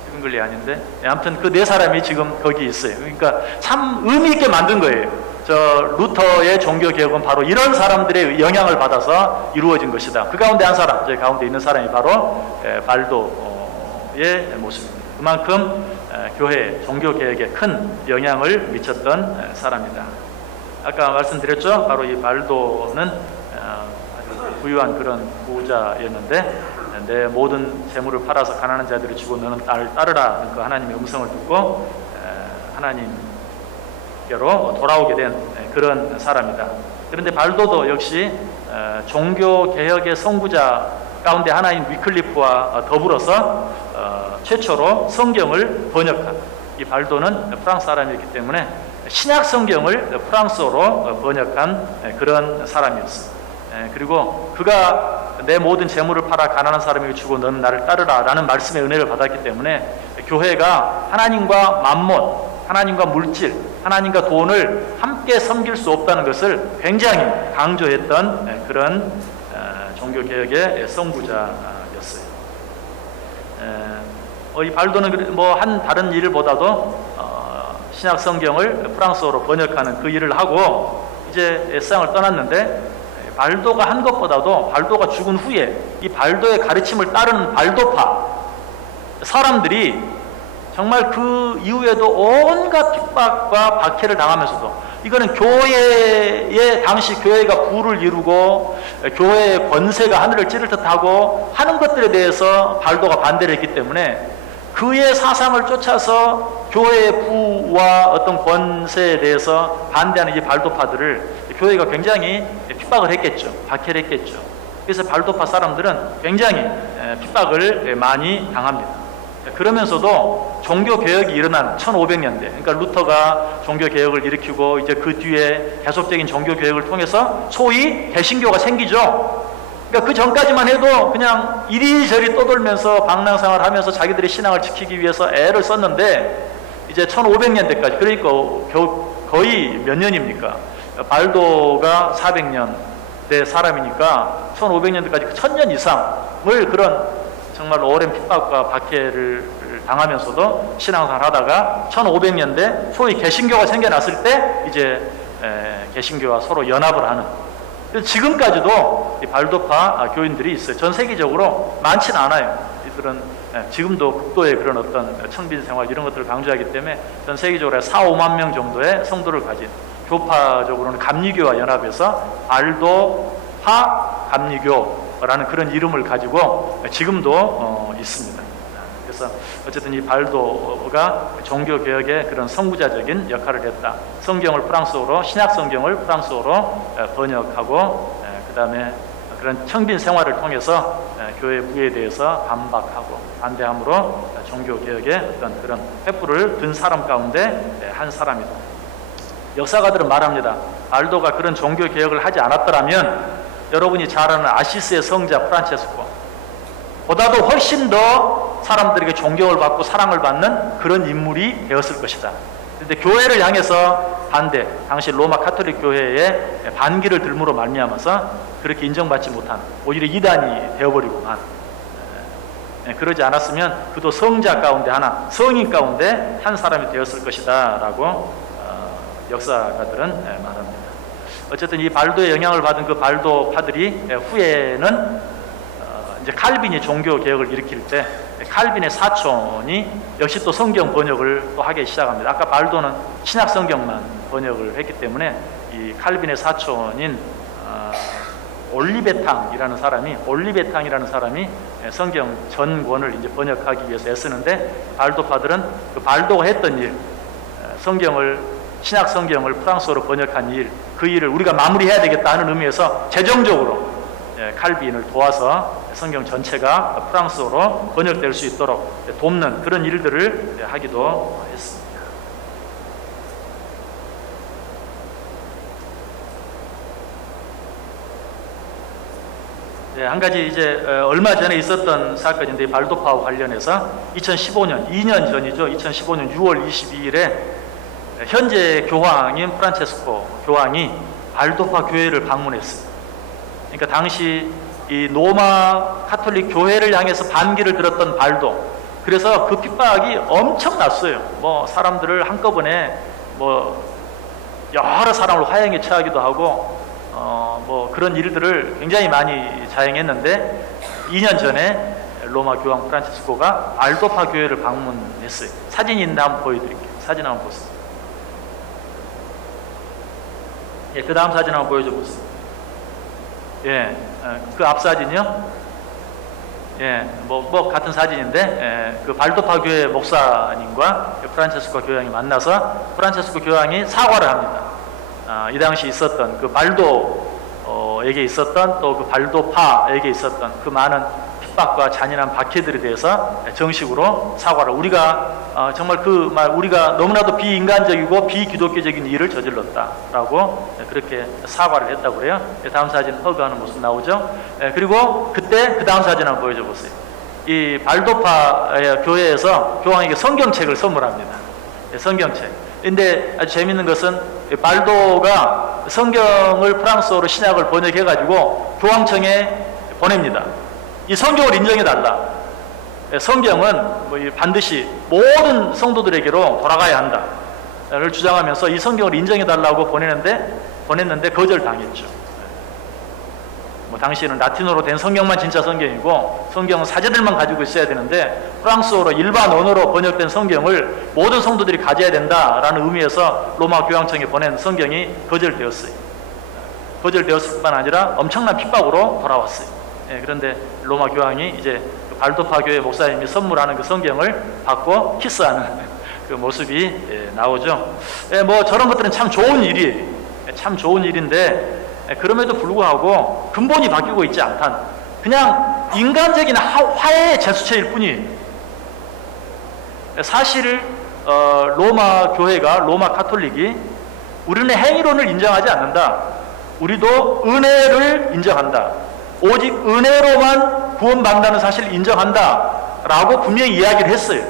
쯔빙글리 아닌데, 아무튼 그 네 사람이 지금 거기 있어요. 그러니까 참 의미 있게 만든 거예요. 저 루터의 종교 개혁은 바로 이런 사람들의 영향을 받아서 이루어진 것이다. 그 가운데 한 사람, 저 가운데 있는 사람이 바로 발도의 모습입니다. 그만큼 교회 종교 개혁에 큰 영향을 미쳤던 사람이다. 아까 말씀드렸죠. 바로 이 발도는 아주 부유한 그런 부자였는데, 내 모든 재물을 팔아서 가난한 자들을 주고 너는 나를 따르라, 그 하나님의 음성을 듣고 하나님께로 돌아오게 된 그런 사람이다. 그런데 발도도 역시 종교 개혁의 선구자 가운데 하나인 위클리프와 더불어서 최초로 성경을 번역한, 이 발도는 프랑스 사람이었기 때문에 신약 성경을 프랑스어로 번역한 그런 사람이었습니다. 그리고 그가 내 모든 재물을 팔아 가난한 사람에게 주고 너는 나를 따르라 라는 말씀의 은혜를 받았기 때문에 교회가 하나님과 만몬, 하나님과 물질, 하나님과 돈을 함께 섬길 수 없다는 것을 굉장히 강조했던 그런 종교개혁의 선구자였어요. 이 발도는 한 다른 일보다도 신약 성경을 프랑스어로 번역하는 그 일을 하고 이제 세상을 떠났는데, 발도가 한 것보다도 발도가 죽은 후에 이 발도의 가르침을 따르는 발도파 사람들이 정말 그 이후에도 온갖 핍박과 박해를 당하면서도, 이거는 교회의, 당시 교회가 부를 이루고 교회의 권세가 하늘을 찌를 듯하고 하는 것들에 대해서 발도가 반대를 했기 때문에 그의 사상을 쫓아서 교회의 부와 어떤 권세에 대해서 반대하는 이 발도파들을 교회가 굉장히 핍박을 했겠죠. 박해를 했겠죠. 그래서 발도파 사람들은 굉장히 핍박을 많이 당합니다. 그러면서도 종교개혁이 일어난 1500년대, 그러니까 루터가 종교개혁을 일으키고 이제 그 뒤에 계속적인 종교개혁을 통해서 소위 개신교가 생기죠. 그러니까 그 전까지만 해도 그냥 이리저리 떠돌면서 방랑생활을 하면서 자기들의 신앙을 지키기 위해서 애를 썼는데, 이제 1500년대까지, 그러니까 거의 몇 년입니까? 발도가 400년대 사람이니까 1500년대까지 1000년 이상을 그런 정말 오랜 핍박과 박해를 당하면서도 신앙생활을 하다가 1500년대 소위 개신교가 생겨났을 때 이제 개신교와 서로 연합을 하는, 지금까지도 이 발도파 교인들이 있어요. 전 세계적으로 많지는 않아요. 이들은 지금도 극도의 그런 어떤 청빈 생활 이런 것들을 강조하기 때문에 전 세계적으로 4, 5만 명 정도의 성도를 가진, 교파적으로는 감리교와 연합해서 발도파 감리교라는 그런 이름을 가지고 지금도 있습니다. 그래서 어쨌든 이 발도가 종교개혁의 그런 선구자적인 역할을 했다. 성경을 프랑스어로, 신약 성경을 프랑스어로 번역하고, 그 다음에 그런 청빈 생활을 통해서 교회 부에 대해서 반박하고 반대함으로 종교개혁의 어떤 그런 횃불을 든 사람 가운데 한 사람이다. 역사가들은 말합니다. 발도가 그런 종교개혁을 하지 않았더라면 여러분이 잘 아는 아시스의 성자 프란체스코 보다도 훨씬 더 사람들에게 존경을 받고 사랑을 받는 그런 인물이 되었을 것이다. 그런데 교회를 향해서 반대, 당시 로마 카톨릭 교회의 반기를 들므로 말미암아서 그렇게 인정받지 못한, 오히려 이단이 되어버리고만, 그러지 않았으면 그도 성자 가운데 하나, 성인 가운데 한 사람이 되었을 것이다 라고 역사가들은 말합니다. 어쨌든 이 발도의 영향을 받은 그 발도파들이 후에는 이제 칼빈이 종교 개혁을 일으킬 때 칼빈의 사촌이 역시 또 성경 번역을 또 하기 시작합니다. 아까 발도는 신약 성경만 번역을 했기 때문에 이 칼빈의 사촌인 올리베탕이라는 사람이 성경 전권을 이제 번역하기 위해서 애쓰는데, 발도파들은 그 발도가 했던 일, 신약 성경을 프랑스어로 번역한 일, 그 일을 우리가 마무리해야 되겠다 하는 의미에서 재정적으로 칼빈을 도와서 성경 전체가 프랑스어로 번역될 수 있도록 돕는 그런 일들을 하기도 했습니다. 한 가지 이제 얼마 전에 있었던 사건인데, 발도파와 관련해서 2015년, 2년 전이죠. 2015년 6월 22일에 현재 교황인 프란체스코 교황이 발도파 교회를 방문했습니다. 그러니까 당시 이 로마 카톨릭 교회를 향해서 반기를 들었던 발도, 그래서 그 핍박이 엄청났어요. 사람들을 한꺼번에 여러 사람을 화형에 처하기도 하고 그런 일들을 굉장히 많이 자행했는데, 2년 전에 로마 교황 프란체스코가 발도파 교회를 방문했어요. 사진이 있는데 한번 보여드릴게요. 사진 한번 보세요. 그 다음 사진 한번 보여줘 보세요. 그 앞 사진이요. 같은 사진인데, 그 발도파 교회 목사님과 프란체스코 교황이 만나서 프란체스코 교황이 사과를 합니다. 이 당시 있었던 그 발도의 에게 있었던 또 그 발도파에게 있었던 그 많은 핍박과 잔인한 박해들에 대해서 정식으로 사과를 우리가 정말 그 말 우리가 너무나도 비인간적이고 비기독교적인 일을 저질렀다라고 그렇게 사과를 했다고 그래요. 다음 사진 허그하는 모습 나오죠. 그리고 그때 그 다음 사진 한번 보여줘 보세요. 이 발도파 교회에서 교황에게 성경책을 선물합니다. 성경책. 근데 아주 재밌는 것은 발도가 성경을 프랑스어로 신약을 번역해가지고 교황청에 보냅니다. 이 성경을 인정해달라. 성경은 반드시 모든 성도들에게로 돌아가야 한다를 주장하면서 이 성경을 인정해달라고 보냈는데 거절당했죠. 당시에는 라틴어로 된 성경만 진짜 성경이고 성경은 사제들만 가지고 있어야 되는데 프랑스어로 일반 언어로 번역된 성경을 모든 성도들이 가져야 된다라는 의미에서 로마 교황청에 보낸 성경이 거절되었어요. 거절되었을 뿐만 아니라 엄청난 핍박으로 돌아왔어요. 그런데 로마 교황이 이제 발도파 교회 목사님이 선물하는 그 성경을 받고 키스하는 그 모습이 나오죠. 뭐 저런 것들은 참 좋은 일이에요. 참 좋은 일인데 그럼에도 불구하고 근본이 바뀌고 있지 않단 그냥 인간적인 화해의 제스처일 뿐이에요. 사실 로마 교회가 로마 카톨릭이 우리는 행위론을 인정하지 않는다. 우리도 은혜를 인정한다. 오직 은혜로만 구원받는다는 사실을 인정한다 라고 분명히 이야기를 했어요.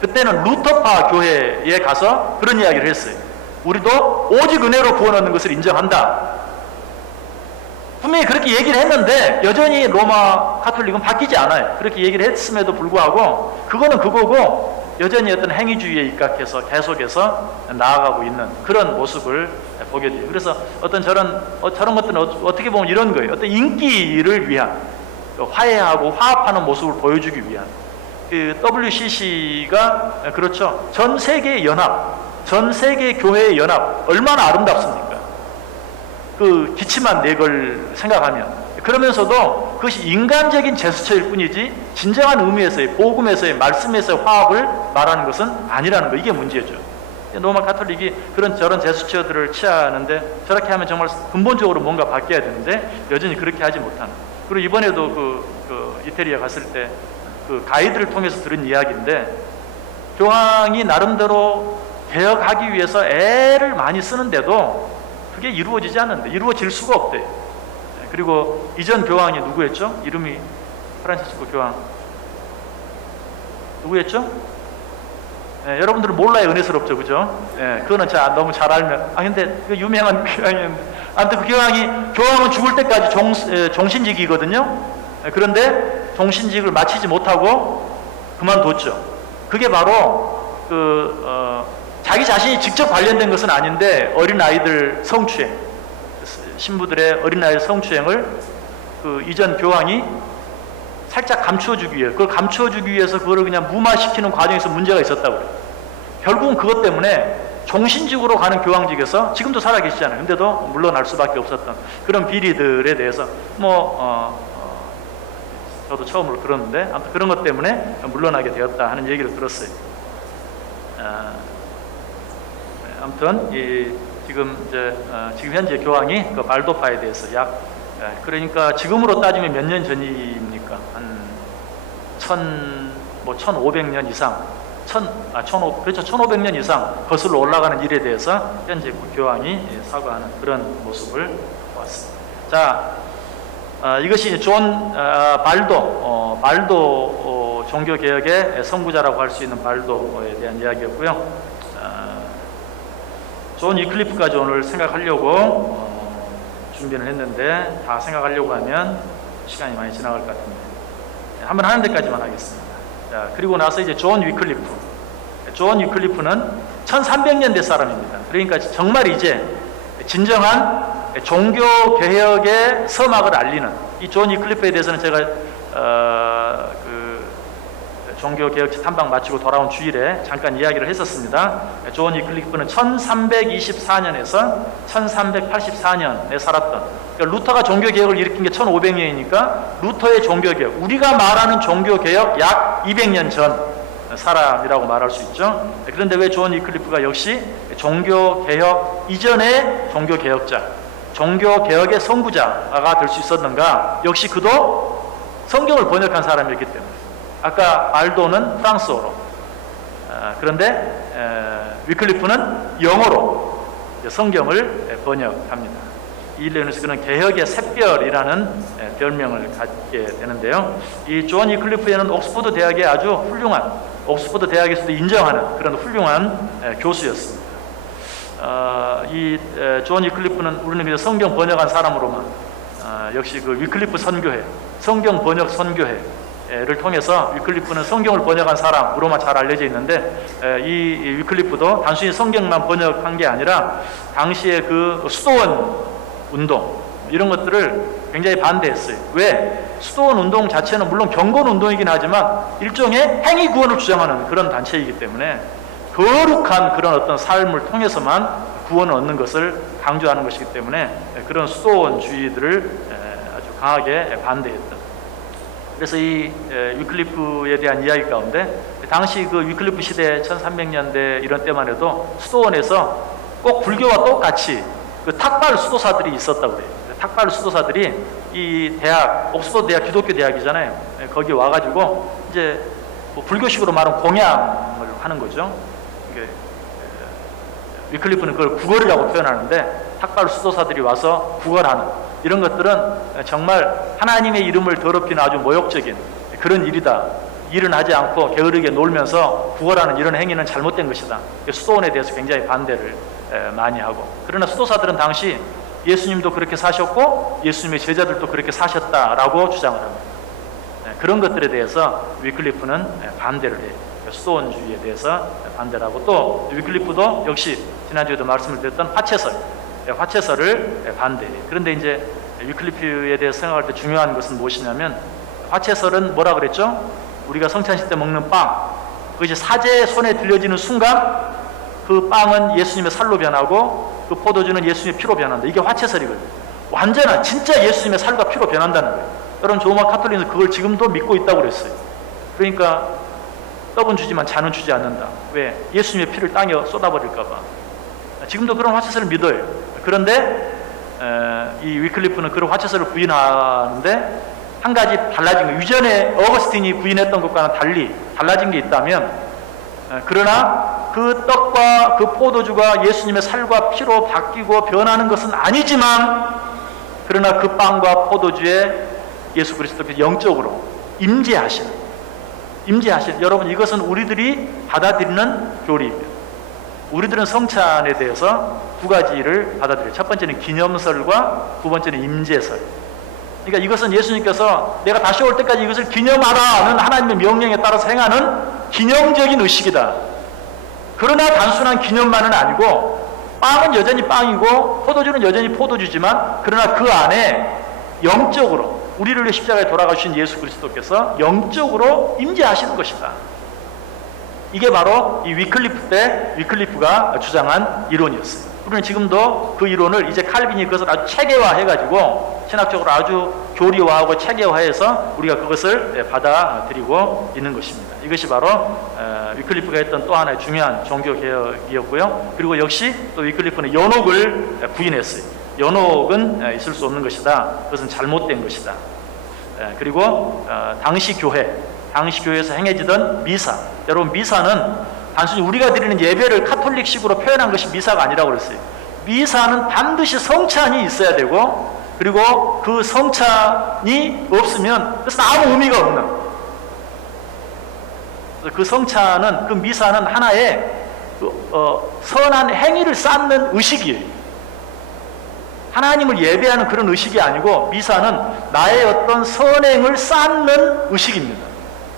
그때는 루터파 교회에 가서 그런 이야기를 했어요. 우리도 오직 은혜로 구원 얻는 것을 인정한다. 분명히 그렇게 얘기를 했는데 여전히 로마 카톨릭은 바뀌지 않아요. 그렇게 얘기를 했음에도 불구하고 그거는 그거고 여전히 어떤 행위주의에 입각해서 계속해서 나아가고 있는 그런 모습을 보게 돼요. 그래서 어떤 저런 것들은 어떻게 보면 이런 거예요. 어떤 인기를 위한 화해하고 화합하는 모습을 보여주기 위한 그 WCC가 그렇죠. 전 세계 연합, 전 세계 교회의 연합 얼마나 아름답습니까? 그 기침한 내걸 생각하면 그러면서도 그것이 인간적인 제스처일 뿐이지 진정한 의미에서의 복음에서의 말씀에서의 화합을 말하는 것은 아니라는 거 이게 문제죠. 로마 카톨릭이 저런 제스처들을 취하는데 저렇게 하면 정말 근본적으로 뭔가 바뀌어야 되는데 여전히 그렇게 하지 못하는. 그리고 이번에도 그 이태리에 갔을 때 그 가이드를 통해서 들은 이야기인데 교황이 나름대로 개혁하기 위해서 애를 많이 쓰는데도 그게 이루어지지 않는데 이루어질 수가 없대요. 그리고 이전 교황이 누구였죠? 이름이 프란치스코 교황 누구였죠? 여러분들은 몰라요. 은혜스럽죠, 그죠? 그거는 너무 잘 알면 근데 그 유명한 교황이었는데 아무튼 그 교황은 죽을 때까지 종신직이거든요. 그런데 종신직을 마치지 못하고 그만뒀죠. 그게 바로 자기 자신이 직접 관련된 것은 아닌데 어린아이들 성추행, 신부들의 어린아이들 성추행을 그 이전 교황이 살짝 감추어주기 위해 그걸 감추어주기 위해서 그거를 그냥 무마시키는 과정에서 문제가 있었다고 그래요. 결국은 그것 때문에 종신직으로 가는 교황직에서 지금도 살아계시잖아요. 근데도 물러날 수밖에 없었던 그런 비리들에 대해서 저도 처음으로 들었는데 아무튼 그런 것 때문에 물러나게 되었다 하는 얘기를 들었어요. 아무튼 지금 현재 교황이 그 발도파에 대해서 그러니까 지금으로 따지면 몇 년 전입니까? 한 1500년 이상, 1500년 이상 거슬러 올라가는 일에 대해서 현재 교황이 사과하는 그런 모습을 보았습니다. 자, 이것이 존 발도 종교개혁의 선구자라고 할 수 있는 발도에 대한 이야기였고요. 존 위클리프까지 오늘 생각하려고 준비를 했는데 다 생각하려고 하면 시간이 많이 지나갈 것 같은데 한번 하는 데까지만 하겠습니다. 자, 그리고 나서 이제 존 위클리프. 존 위클리프는 1300년대 사람입니다. 그러니까 정말 이제 진정한 종교개혁의 서막을 알리는 이 존 위클리프에 대해서는 제가 종교개혁 탐방 마치고 돌아온 주일에 잠깐 이야기를 했었습니다. 존 위클리프는 1324년에서 1384년에 살았던, 그러니까 루터가 종교개혁을 일으킨 게 1500년이니까 루터의 종교개혁, 우리가 말하는 종교개혁 약 200년 전 사람이라고 말할 수 있죠. 그런데 왜 존 위클리프가 역시 종교개혁 이전의 종교개혁자, 종교 개혁의 선구자가 될 수 있었는가? 역시 그도 성경을 번역한 사람이었기 때문에. 아까 알도는 프랑스어로, 그런데 위클리프는 영어로 성경을 번역합니다. 이 일련에서 그는 개혁의 샛별이라는 별명을 갖게 되는데요. 이 존 위클리프에는 옥스퍼드 대학의 아주 훌륭한, 옥스퍼드 대학에서도 인정하는 그런 훌륭한 교수였습니다. 이 존 위클리프는 우리는 그냥 성경 번역한 사람으로만, 역시 그 위클리프 선교회, 성경 번역 선교회를 통해서 위클리프는 성경을 번역한 사람으로만 잘 알려져 있는데, 이 위클리프도 단순히 성경만 번역한 게 아니라 당시에 그 수도원 운동 이런 것들을 굉장히 반대했어요. 왜? 수도원 운동 자체는 물론 경건 운동이긴 하지만 일종의 행위 구원을 주장하는 그런 단체이기 때문에 거룩한 그런 어떤 삶을 통해서만 구원을 얻는 것을 강조하는 것이기 때문에 그런 수도원주의들을 아주 강하게 반대했던. 그래서 이 위클리프에 대한 이야기 가운데 당시 그 위클리프 시대 1300년대 이런 때만 해도 수도원에서 꼭 불교와 똑같이 그 탁발 수도사들이 있었다고 그래요. 탁발 수도사들이 이 대학, 옥스퍼드 대학 기독교 대학이잖아요. 거기 와가지고 이제 뭐 불교식으로 말하면 공양을 하는 거죠. 위클리프는 그걸 구걸이라고 표현하는데 탁발 수도사들이 와서 구걸하는 이런 것들은 정말 하나님의 이름을 더럽히는 아주 모욕적인 그런 일이다. 일은 하지 않고 게으르게 놀면서 구걸하는 이런 행위는 잘못된 것이다. 수도원에 대해서 굉장히 반대를 많이 하고, 그러나 수도사들은 당시 예수님도 그렇게 사셨고 예수님의 제자들도 그렇게 사셨다라고 주장을 합니다. 그런 것들에 대해서 위클리프는 반대를 해요. 수도원주의에 대해서 반대를 하고, 또 위클리프도 역시 지난주에도 말씀을 드렸던 화채설을 반대해요. 그런데 이제 위클리프에 대해서 생각할 때 중요한 것은 무엇이냐면, 화채설은 뭐라 그랬죠? 우리가 성찬식 때 먹는 빵, 그것이 사제의 손에 들려지는 순간 그 빵은 예수님의 살로 변하고 그 포도주는 예수님의 피로 변한다. 이게 화채설이거든요. 완전한 진짜 예수님의 살과 피로 변한다는 거예요. 여러분, 조마 카톨릭은 그걸 지금도 믿고 있다고 그랬어요. 그러니까 떡은 주지만 잔은 주지 않는다. 왜? 예수님의 피를 땅에 쏟아버릴까 봐. 지금도 그런 화채설을 믿어요. 그런데 이 위클리프는 그런 화채설을 부인하는데 한 가지 달라진 거, 이전에 어거스틴이 부인했던 것과는 달리 달라진 게 있다면, 그러나 그 떡과 그 포도주가 예수님의 살과 피로 바뀌고 변하는 것은 아니지만, 그러나 그 빵과 포도주에 예수 그리스도께서 영적으로 임재하시는, 여러분, 이것은 우리들이 받아들이는 교리입니다. 우리들은 성찬에 대해서 두 가지를 받아들여요. 첫 번째는 기념설과 두 번째는 임재설. 그러니까 이것은 예수님께서 내가 다시 올 때까지 이것을 기념하라는 하나님의 명령에 따라서 행하는 기념적인 의식이다. 그러나 단순한 기념만은 아니고, 빵은 여전히 빵이고 포도주는 여전히 포도주지만, 그러나 그 안에 영적으로 우리를 위해 십자가에 돌아가신 예수 그리스도께서 영적으로 임재하시는 것이다. 이게 바로 이 위클리프가 주장한 이론이었어요. 우리는 지금도 그 이론을 이제 칼빈이 그것을 아주 체계화해가지고 신학적으로 아주 교리화하고 체계화해서 우리가 그것을 받아들이고 있는 것입니다. 이것이 바로 위클리프가 했던 또 하나의 중요한 종교개혁이었고요. 그리고 역시 또 위클리프는 연옥을 부인했어요. 연옥은 있을 수 없는 것이다. 그것은 잘못된 것이다. 그리고 당시 교회에서 행해지던 미사, 여러분, 미사는 단순히 우리가 드리는 예배를 카톨릭식으로 표현한 것이 미사가 아니라고 그랬어요. 미사는 반드시 성찬이 있어야 되고, 그리고 그 성찬이 없으면 그것은 아무 의미가 없는, 그 성찬은, 그 미사는 하나의 선한 행위를 쌓는 의식이에요. 하나님을 예배하는 그런 의식이 아니고, 미사는 나의 어떤 선행을 쌓는 의식입니다.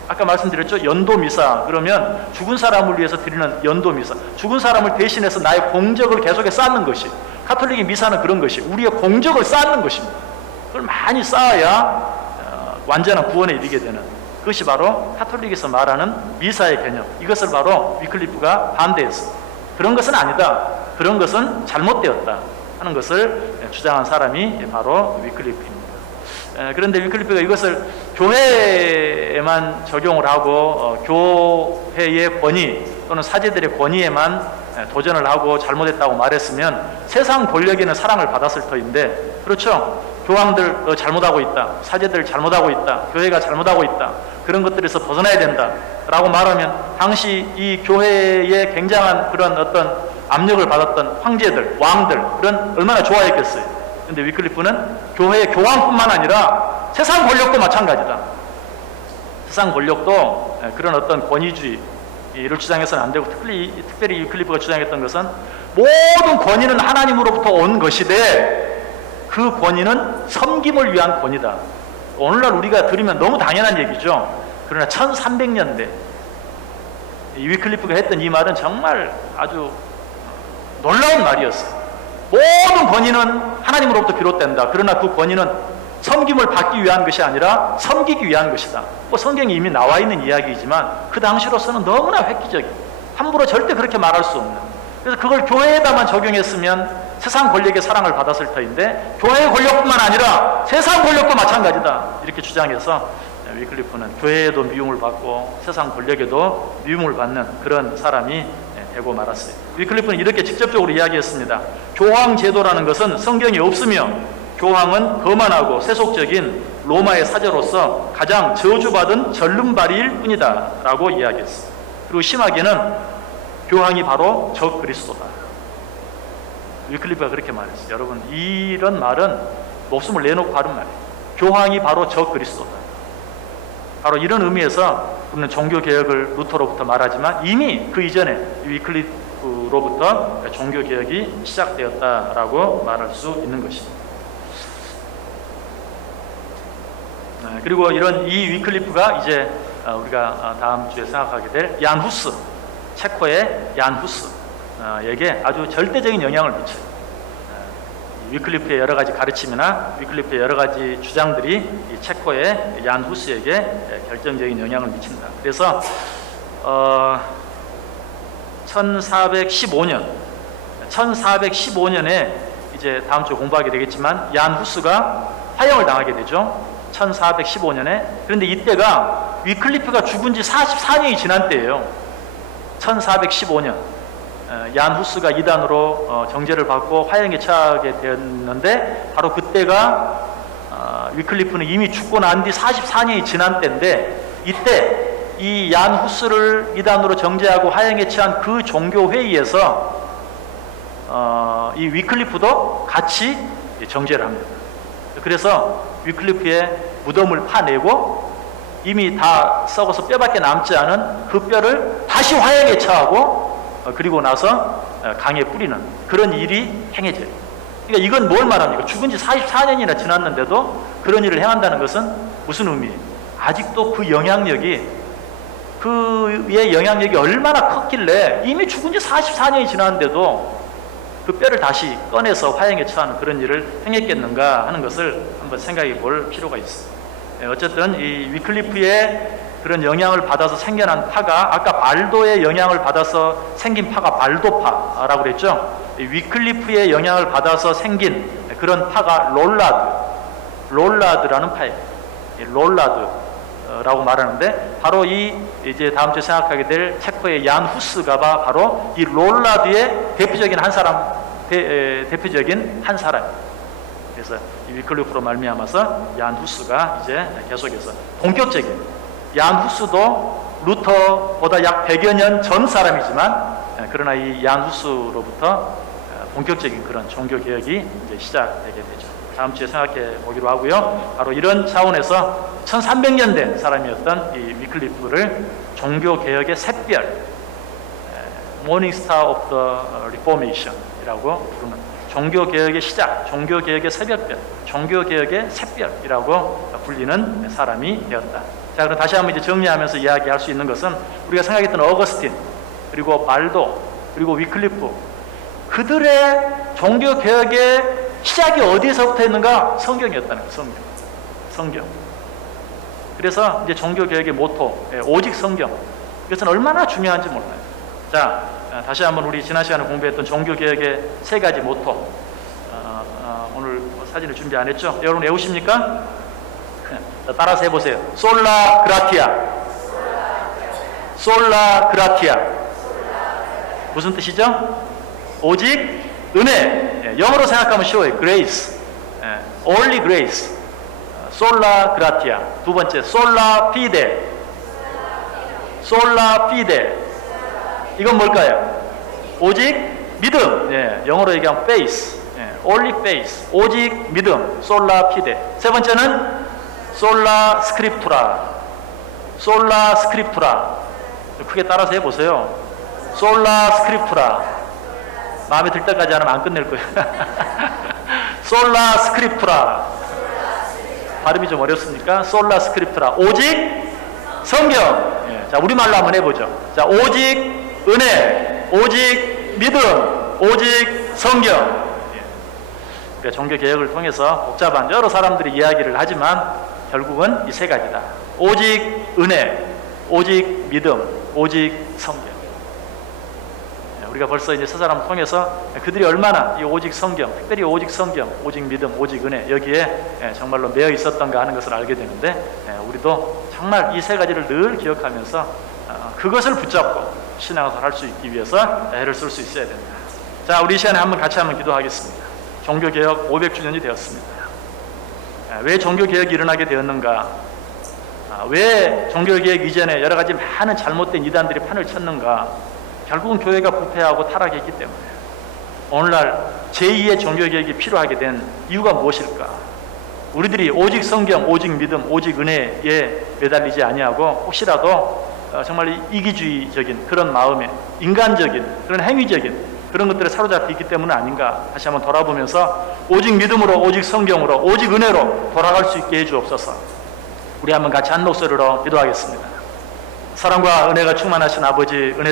아까 말씀드렸죠? 연도미사, 그러면 죽은 사람을 위해서 드리는 연도미사, 죽은 사람을 대신해서 나의 공적을 계속해서 쌓는 것이, 카톨릭의 미사는 그런 것이 우리의 공적을 쌓는 것입니다. 그걸 많이 쌓아야 완전한 구원에 이르게 되는, 그것이 바로 카톨릭에서 말하는 미사의 개념. 이것을 바로 위클리프가 반대했습니다. 그런 것은 아니다, 그런 것은 잘못되었다 하는 것을 주장한 사람이 바로 위클리프입니다. 그런데 위클리프가 이것을 교회에만 적용을 하고 교회의 권위 또는 사제들의 권위에만 도전을 하고 잘못했다고 말했으면 세상 권력에는 사랑을 받았을 터인데, 그렇죠? 교황들 잘못하고 있다, 사제들 잘못하고 있다, 교회가 잘못하고 있다, 그런 것들에서 벗어나야 된다 라고 말하면 당시 이 교회에 굉장한 그런 어떤 압력을 받았던 황제들, 왕들, 그런 얼마나 좋아했겠어요. 근데 위클리프는 교회의 교황뿐만 아니라 세상 권력도 마찬가지다. 세상 권력도 그런 어떤 권위주의를 주장해서는 안 되고, 특별히 위클리프가 주장했던 것은 모든 권위는 하나님으로부터 온 것이되 그 권위는 섬김을 위한 권위다. 오늘날 우리가 들으면 너무 당연한 얘기죠. 그러나 1300년대 위클리프가 했던 이 말은 정말 아주 놀라운 말이었어요. 모든 권위는 하나님으로부터 비롯된다. 그러나 그 권위는 섬김을 받기 위한 것이 아니라 섬기기 위한 것이다. 성경에 이미 나와 있는 이야기이지만 그 당시로서는 너무나 획기적인, 함부로 절대 그렇게 말할 수 없는, 그래서 그걸 교회에다만 적용했으면 세상 권력의 사랑을 받았을 터인데 교회의 권력뿐만 아니라 세상 권력도 마찬가지다 이렇게 주장해서 위클리프는 교회에도 미움을 받고 세상 권력에도 미움을 받는 그런 사람이 되고 말았어요. 위클리프는 이렇게 직접적으로 이야기했습니다. 교황 제도라는 것은 성경에 없으며 교황은 거만하고 세속적인 로마의 사제로서 가장 저주받은 절름발이일 뿐이다 라고 이야기했어요. 그리고 심하게는 교황이 바로 적 그리스도다. 위클리프가 그렇게 말했어요. 여러분, 이런 말은 목숨을 내놓고 하는 말이에요. 교황이 바로 적 그리스도다. 바로 이런 의미에서 우리는 종교개혁을 루터로부터 말하지만 이미 그 이전에 위클리프로부터 종교개혁이 시작되었다라고 말할 수 있는 것입니다. 그리고 이런 이 위클리프가 이제 우리가 다음 주에 생각하게 될 얀 후스, 체코의 얀 후스에게 아주 절대적인 영향을 미쳐요. 위클리프의 여러 가지 가르침이나 위클리프의 여러 가지 주장들이 이 체코의 얀 후스에게 결정적인 영향을 미친다. 그래서 1415년에 이제 다음 주에 공부하게 되겠지만 얀 후스가 화형을 당하게 되죠. 1415년에. 그런데 이때가 위클리프가 죽은 지 44년이 지난 때예요. 1415년. 얀 후스가 이단으로 정죄를 받고 화형에 처하게 되었는데 바로 그때가 위클리프는 이미 죽고 난 뒤 44년이 지난 때인데, 이때 이 얀 후스를 이단으로 정죄하고 화형에 처한 그 종교회의에서 이 위클리프도 같이 정죄를 합니다. 그래서 위클리프의 무덤을 파내고 이미 다 썩어서 뼈밖에 남지 않은 그 뼈를 다시 화형에 처하고 그리고 나서 강에 뿌리는 그런 일이 행해져요. 그러니까 이건 뭘 말합니까? 죽은 지 44년이나 지났는데도 그런 일을 행한다는 것은 무슨 의미예요? 아직도 그 영향력이, 그의 영향력이 얼마나 컸길래 이미 죽은 지 44년이 지났는데도 그 뼈를 다시 꺼내서 화형에 처하는 그런 일을 행했겠는가 하는 것을 한번 생각해 볼 필요가 있습니다. 어쨌든 이 위클리프의 그런 영향을 받아서 생겨난 파가, 아까 발도의 영향을 받아서 생긴 파가 발도파라고 그랬죠. 이 위클리프의 영향을 받아서 생긴 그런 파가 롤라드라는 파예요. 롤라드라고 말하는데 바로 이 이제 다음 주에 생각하게 될 체코의 얀 후스가 바로 이 롤라드의 대표적인 한 사람. 그래서 이 위클리프로 말미암아서 얀 후스가 이제 계속해서 본격적인, 얀 후스도 루터보다 약 100여 년 전 사람이지만 그러나 이 얀 후스로부터 본격적인 그런 종교개혁이 이제 시작되게 되죠. 다음 주에 생각해 보기로 하고요. 바로 이런 차원에서 1300년대 사람이었던 이 위클리프를 종교개혁의 샛별, Morning Star of the Reformation 이라고 부르는, 종교개혁의 시작, 종교개혁의 새벽별, 종교개혁의 샛별이라고 불리는 사람이 되었다. 자, 그럼 다시 한번 이제 정리하면서 이야기할 수 있는 것은 우리가 생각했던 어거스틴, 그리고 발도, 그리고 위클리프, 그들의 종교개혁의 시작이 어디서부터 했는가? 성경이었다는 거예요. 성경. 그래서 이제 종교개혁의 모토, 오직 성경. 이것은 얼마나 중요한지 몰라요. 자, 다시 한번 우리 지난 시간에 공부했던 종교개혁의 세 가지 모토, 오늘 사진을 준비 안 했죠? 여러분 외우십니까? 따라서 해보세요. 솔라 그라티아, 솔라 그라티아, 무슨 뜻이죠? 오직 은혜. 예, 영어로 생각하면 쉬워요. grace. 예, only grace. sola gratia. 두 번째, sola fide. sola fide. 이건 뭘까요? 오직 믿음. 예, 영어로 얘기하면 faith. 예, only faith. 오직 믿음. sola fide. 세 번째는 sola scriptura. sola scriptura. 크게 따라서 해보세요. sola scriptura. 마음에 들 때까지 하면 안 끝낼 거예요. sola scriptura. 발음이 좀 어렵습니까? sola scriptura. 오직 성경. 예, 자, 우리말로 한번 해보죠. 자, 오직 은혜, 오직 믿음, 오직 성경. 예. 종교 개혁을 통해서 복잡한 여러 사람들이 이야기를 하지만 결국은 이 세 가지다. 오직 은혜, 오직 믿음, 오직 성경. 예, 우리가 벌써 이제 세 사람을 통해서 그들이 얼마나 이 오직 성경, 특별히 오직 성경, 오직 믿음, 오직 은혜 여기에 정말로 매여 있었던가 하는 것을 알게 되는데, 우리도 정말 이 세 가지를 늘 기억하면서 그것을 붙잡고 신앙생활을 할 수 있기 위해서 애를 쓸 수 있어야 된다. 자, 우리 이 시간에 같이 한번 기도하겠습니다. 종교개혁 500주년이 되었습니다. 왜 종교개혁이 일어나게 되었는가? 왜 종교개혁 이전에 여러 가지 많은 잘못된 이단들이 판을 쳤는가? 결국은 교회가 부패하고 타락했기 때문에 오늘날 제2의 종교개혁이 필요하게 된 이유가 무엇일까? 우리들이 오직 성경, 오직 믿음, 오직 은혜에 매달리지 아니하고 혹시라도 정말 이기주의적인 그런 마음에 인간적인 그런 행위적인 그런 것들에 사로잡혀 있기 때문은 아닌가 다시 한번 돌아보면서 오직 믿음으로 오직 성경으로 오직 은혜로 돌아갈 수 있게 해주옵소서. 우리 한번 같이 한 목소리로 기도하겠습니다. 사랑과 은혜가 충만하신 아버지, 은혜